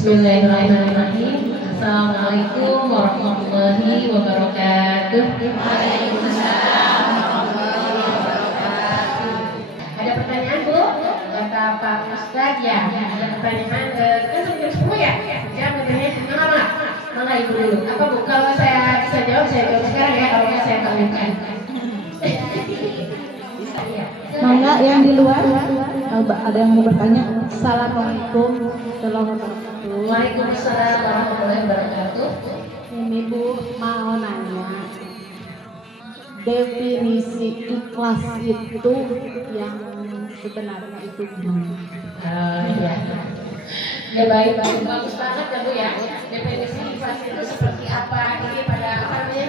Bismillahirrahmanirrahim. Assalamualaikum warahmatullahi wabarakatuh. Waalaikumsalam warahmatullahi wabarakatuh. Ada pertanyaan Bu? Kata Pak Ustadz ya. Ada pertanyaan kan sampai 10 ya? Jam bertanya malah Ibu dulu. Apa Bu? Kalau saya bisa jawab sekarang ya. Kalau nggak saya tangguhkan. Mangga yang di luar ada yang mau bertanya. Assalamualaikum warahmatullahi wabarakatuh. Waalaikumsalam warahmatullahi wabarakatuh. Ini Bu mau nanya, definisi ikhlas itu yang sebenarnya itu gimana? Iya. Ya baik, bagus banget ya Bu ya. Definisi ikhlas itu seperti apa? Ini pada apa namanya?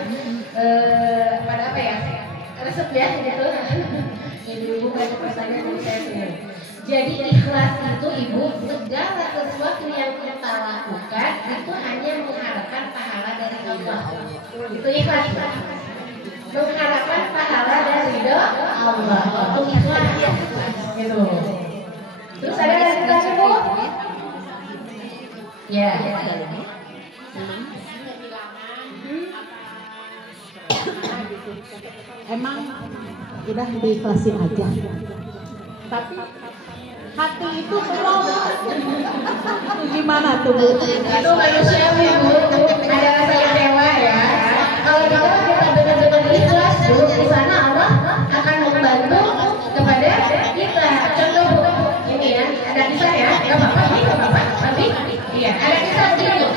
Pada apa ya? Resep ya gitu. Ibu banyak pertanyaan dari saya sini. Jadi ikhlas itu Ibu, segala sesuatu yang kita lakukan itu hanya mengharapkan pahala dari Allah. Itu ikhlas. Mengharapkan pahala dari ridho Allah. Itu ikhlas. Gitu. Terus ada lagi Bu? Ya. Emang udah diikhlasin aja, tapi hati itu belum. Gimana tuh Bu? Itu manusiawi Bu. Ada rasa kecewa ya. Kalau kita benar-benar ikhlas Bu, di sana Allah akan membantu kepada kita. Contoh Bu, ini ya, ada kisah ya. Gak apa-apa, ini gak apa-apa. Tapi, iya, ada kisah juga Bu.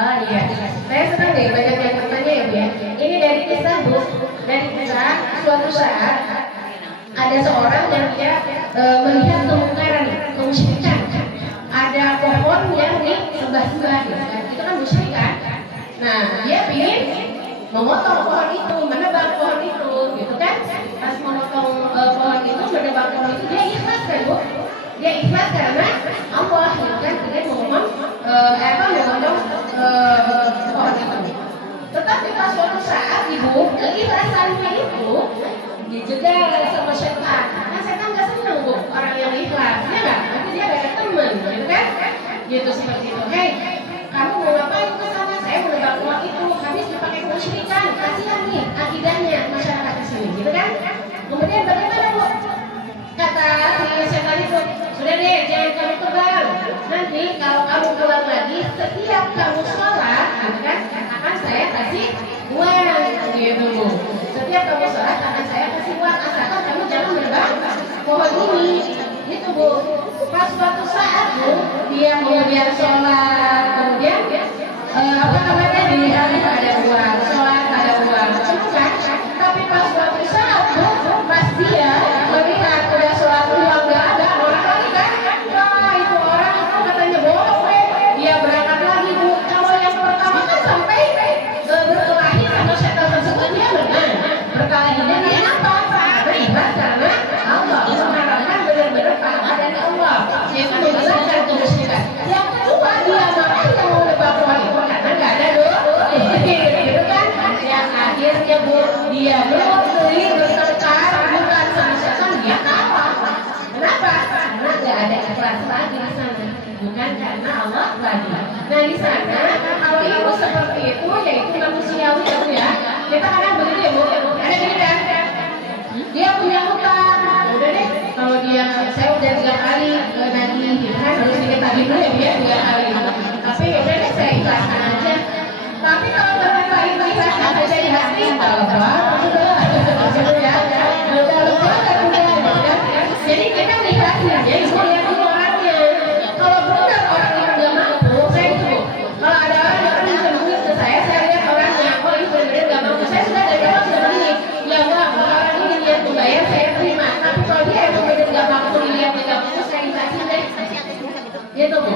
Oh iya, saya senang deh banyak yang bertanya ya Bu ya. Ini dari kisah Bu, dari kisah suatu saat ada seorang yang dia melihat kemungkaran, kemusyrikan. Ada pohon yang disembah-sembah, itu kan musyrik kan. Nah dia ingin memotong pohon itu, menebang pohon itu, gitu kan. Pas memotong pohon itu, menebang pohon itu, dia ikhlas kan Bu. Dia ikhlas karena Allah gitu kan, dia memotong pohon itu. Tetapi pas suatu saat Ibu, keikhlasannya itu dijegal sama setan. Nah setan nggak senang Bu, orang yang ikhlas, ya nggak? Nanti dia ada teman, gitu kan? Gitu seperti itu. Hei, kamu mau ngapain ke sana? Saya mau nebang uang itu, habis dipakai kemusyrikan. Kasihan nih akidahnya masyarakat di sini, gitu kan? Kemudian bagaimana Bu? Kata si setan itu, sudah deh, jangan kamu tebang. Nanti kalau kamu pulang lagi, setiap kamu sholat, gitu kan? Akan saya kasih uang, gitu Bu. Setiap kamu sholat akan saya kasih uang, asalkan kamu jangan menebang pohon ini, gitu Bu. Pas suatu saat Bu, dia kemudian sholat, kemudian apa namanya di hari ada uang, sholat ada uang, kan? Tapi pas suatu saat Bu, pas dia melihat udah sholat uang nggak ada, orang lagi kan? Wah itu orang itu katanya bohong, dia berangkat lagi Bu. Kalau yang pertama kan sampai berkelahi sama setan tersebut dia benar. Berkelahinya kenapa? Beribadah karena Allah, mengharapkan benar-benar pahala dari Allah. Yaitu menjelaskan kemusyrikan. Yang kedua dia marah yang mau nebang pohon itu karena nggak ada gitu kan? Yang akhirnya Bu dia berdiri bertengkar bukan sama setan, dia kalah. Kenapa? Karena nggak ada ikhlas lagi di sana, bukan karena Allah lagi. Nah di sana kalau Ibu seperti itu yaitu manusiawi ya. Kita kadang begitu ya Bu, ada gini kan? Dia punya hutang, udah deh. Kalau dia saya udah 3 kali nagih, kan harus dikit lagi dulu ya dia 3 kali. Tapi udah deh saya ikhlaskan aja. Tapi kalau ternyata itu ikhlaskan aja di hati, kalau gitu ya. Lupa kan. Jadi kita ikhlasin aja, Ibu lihat dulu orangnya. Kalau benar orang itu nggak mampu, saya itu Bu. Kalau ada orang yang minjem duit ke saya lihat orangnya, oh itu benar nggak mampu. Saya sudah ada jawab seperti ini. Ya Allah, kalau orang ini niat membayar saya terima. Tapi kalau dia emang benar nggak mampu, dilihat nggak mampu, saya ikhlasin deh. Gitu Bu.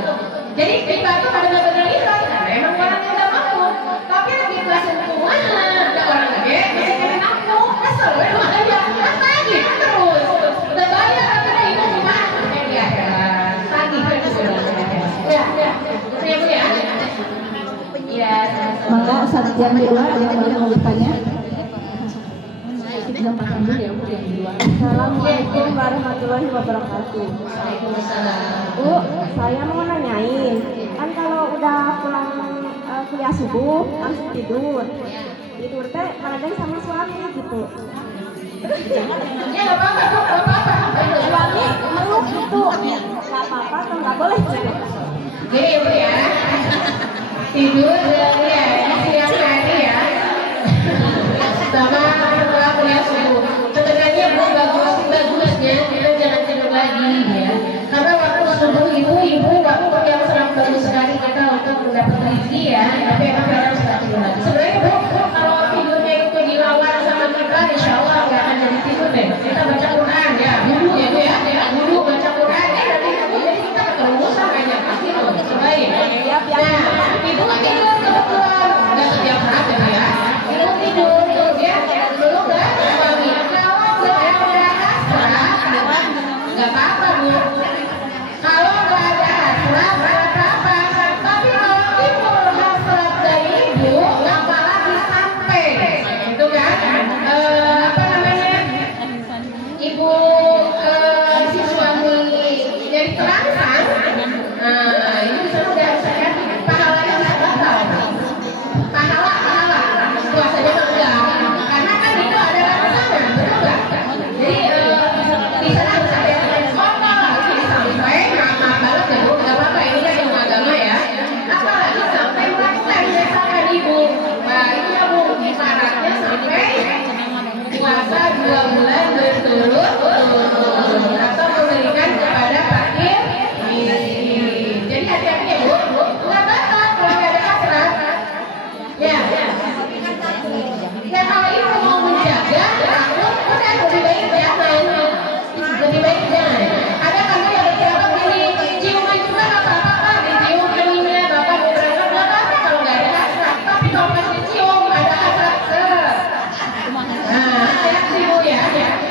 Jadi kita tuh benar-benar ikhlas karena emang orangnya nggak mampu. Tapi lagi ikhlasin kemana? Ada orang lagi masih kena mampu, kesel, makanya ikhlas lagi terus. Udah bayar tapi itu gimana? Ya, tadi kan ya, saya Bu ya. Ya, Mangga saat yang di luar ada yang mau bertanya. Assalamualaikum warahmatullahi wabarakatuh. Waalaikumsalam. Bu, saya kuliah subuh langsung tidur teh kadang sama suami gitu. Ya nggak apa-apa, nggak apa-apa. Suami meluk gitu, nggak apa-apa atau nggak boleh gitu. Jadi ibu ya, tidur ya siang hari ya, sama setelah kuliah subuh. Sebenarnya bu bagusnya kita jangan tidur lagi ya, karena waktu subuh itu ibu waktu yang sangat bagus sekali kita untuk mendapat rezeki ya. Tapi emang harus tidak tidur lagi. Sebenarnya bu, kalau tidurnya itu dilawan sama kita, insya Allah nggak akan jadi tidur deh. Kita baca Quran ya, dulu ya bu ya, dulu baca Quran ya, dari itu jadi kita keterusan aja pasti loh, sebaik. Nah, itu tidur kebetulan nggak setiap saat ya, itu tidur terus ya, dulu nggak suami. Kalau nggak ada hasrat, nggak apa-apa bu. Kalau nggak ada hasrat, nggak apa-apa. Tapi kalau timbul hasrat dari ibu, apalagi sampai, itu kan, apa namanya, ibu si suami jadi terangsang, itu sudah saya pahalanya nggak bakal. Pahala, puasanya mah enggak, karena kan itu adalah pasangan, betul nggak? Jadi di sana harus ada yang apalagi sampai maaf banget ya bu, nggak apa-apa ini kan ilmu agama ya. Apalagi sampai melakukan misalkan ibu, nah itu ya bu, syaratnya sampai puasa 2 bulan berturut-turut atau memberikan kepada fakir miskin. Jadi hati-hati ya bu, nggak batal kalau nggak ada hasrat. Ya, ya kalau ibu mau menjaga, takut, udah lebih baik jangan. Lebih baik jangan. Ada kamu yang berkirakan gini, ciuman juga nggak apa-apa, dicium keningnya, bapak mau berangkat nggak apa-apa kalau nggak ada hasrat. Tapi kalau pas dicium ada hasrat, nah, hati-hati bu ya.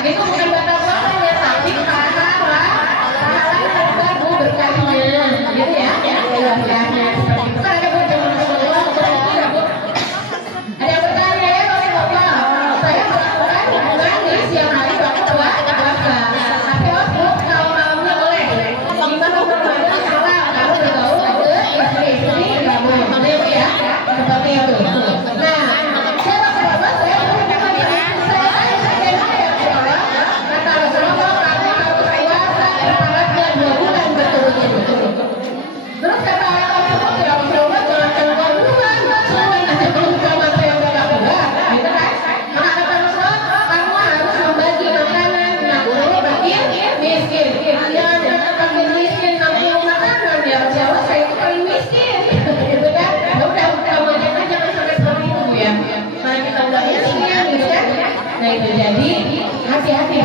Itu bukan batal puasanya, tapi pahalanya besar bu berkalinya, gitu ya. Ya, seperti itu kan ada bu jangan tidak bu. Ada yang bertanya ya, Rasulullah, saya melakukan hubungan di siang hari waktu puasa. Tapi waktu kalau malamnya boleh. Gimana Ramadan salah kalau bergaul ke istri-istri nggak boleh. Betul ya? Seperti itu. Nah, saya sahabat saya menunjukkan saya ya Rasulullah. Kata Rasulullah, kamu harus puasa ibaratnya 2 bulan berturut-turut. Terus kata Rasulullah, ya Rasulullah jangan keluar duluan, aja belum buka mata yang gak kuat, gitu kan? Maka kata Rasulullah, kamu harus membagi makanan 60 fakir miskin. Jangan fakir miskin 60 makanan, ya Rasulullah saya itu paling miskin, gitu kan? Udah kamu aja jangan sampai seperti itu ya. Mana kita udah miskin, gitu kan? Nah itu jadi hati-hati.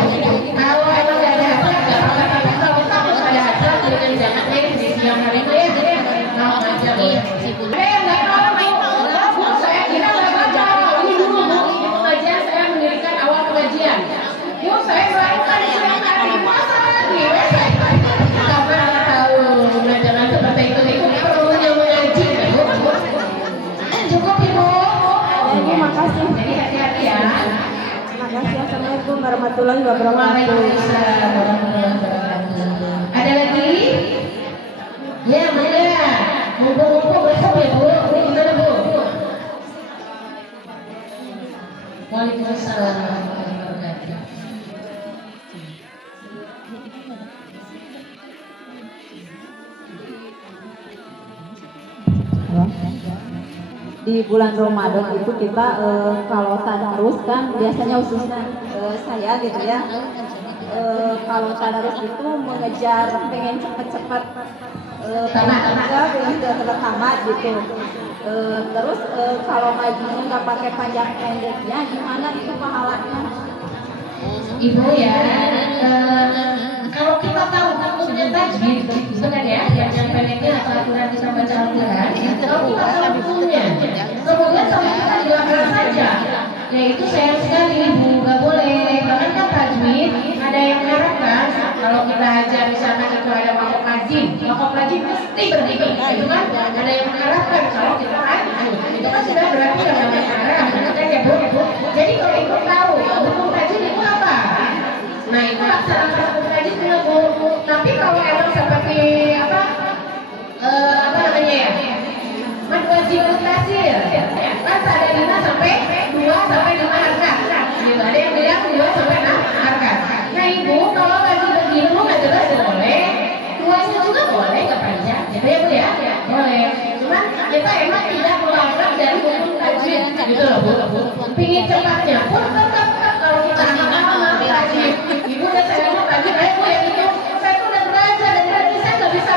Kalau emang gak ada hasrat, gak apa-apa. Tapi kalau takut ada hasrat, dengan jangan di siang hari itu ya. Mau aja boleh. Ada yang nggak tahu, saya kira nggak baca. Ini dulu bu, pengajian saya mendirikan awal pengajian. Bu, saya melakukan siang hari puasa lagi. Karena nggak tahu. Nah jangan seperti itu. Itu perlunya mengaji, bu. Cukup ibu. Ibu makasih. Jadi hati-hati ya. Makasih. Assalamualaikum warahmatullahi wabarakatuh. Waalaikumsalam warahmatullahi wabarakatuh. Ada lagi? Ya, mana? Mumpung-mumpung besok ya bu. Ini gimana bu? Waalaikumsalam warahmatullahi wabarakatuh. Di bulan Ramadan itu kita kalau tadarus kan biasanya khususnya saya gitu ya, kalau tadarus itu mengejar pengen cepet-cepet pengen tamat gitu. Terus kalau ngajinya nggak pakai panjang pendeknya gimana itu pahalanya? Ibu ya, kalau kita tahu hukumnya tajwid sebenarnya yang pendeknya atau aturan kita baca Al-Quran, kalau kita tahu hukumnya, kemudian sama kita dilakukan saja, yaitu sayang sekali ibu nggak boleh. Bahkan kan tajwid ada yang mengharapkan kalau kita ajar misalkan itu ada makhluk lazim mesti berdiri, itu kan ada yang mengharapkan kalau kita lanjut, itu kan sudah berarti ada masalah, benar ya bu. Jadi kalau ibu tahu hukum tajwid itu apa, nah itu laksanakan hukum tajwid dengan bu. Tapi kalau emang seperti apa namanya ya, mad wajib mutasi sampai 5 harkat. Gitu. Ada yang bilang 2 sampai 6 harkat. Nah ibu kalau lagi begitu nggak jelas boleh. 2 juga boleh nggak panjang. Gitu ya bu ya? Boleh. Cuman kita emang tidak melanggar dari hukum tajwid. Gitu loh bu. Pingin cepatnya pun tetap kalau kita hafal tajwid. Ibu dan saya mau tajwid. Bu yang itu saya tuh udah belajar dan berarti saya nggak bisa.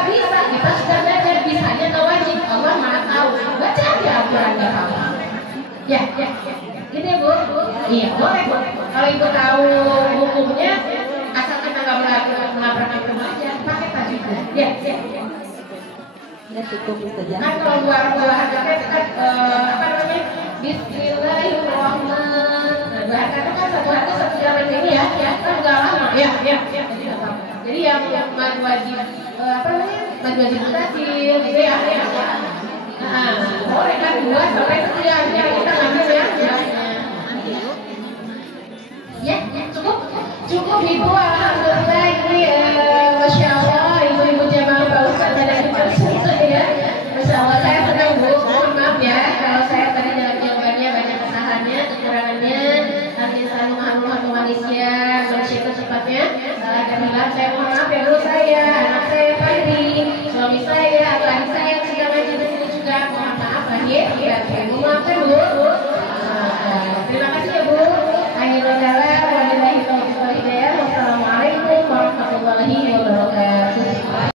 Kita sudah belajar bisanya nggak wajib. Allah maha tahu. Baca aja Al-Quran nggak hafal. Ya. Gitu ya bu? Iya boleh bu. Kalau ibu tahu hukumnya, asal kita nggak melabrak hukum aja, pakai tajwid. Ya. Ya cukup Ustazah. Kan kalau luar harganya kan apa namanya? Bismillahirrahmanirrahim. Dua harga itu kan satu harga satu jalan ini ya, kan nggak lama. Ya. Jadi yang mad wajib apa namanya? Mad wajib mutasil gitu ya. Nah, boleh kan 2 sampai 3 yang kita ngambil ya. Ya, cukup ibu, alhamdulillah ini masya Allah ibu-ibu jamaah Pak Ustadz dan ya, masya Allah saya senang bu, mohon maaf ya kalau saya tadi dalam jawabannya banyak kesalahannya, kekurangannya, artinya selalu malu manusia itu sifatnya salah dan hilang, saya mohon maaf ya dulu saya, anak saya Fahri, suami saya, adik saya yang sudah ngaji di sini juga mohon maaf lahir dan saya memaafkan bu.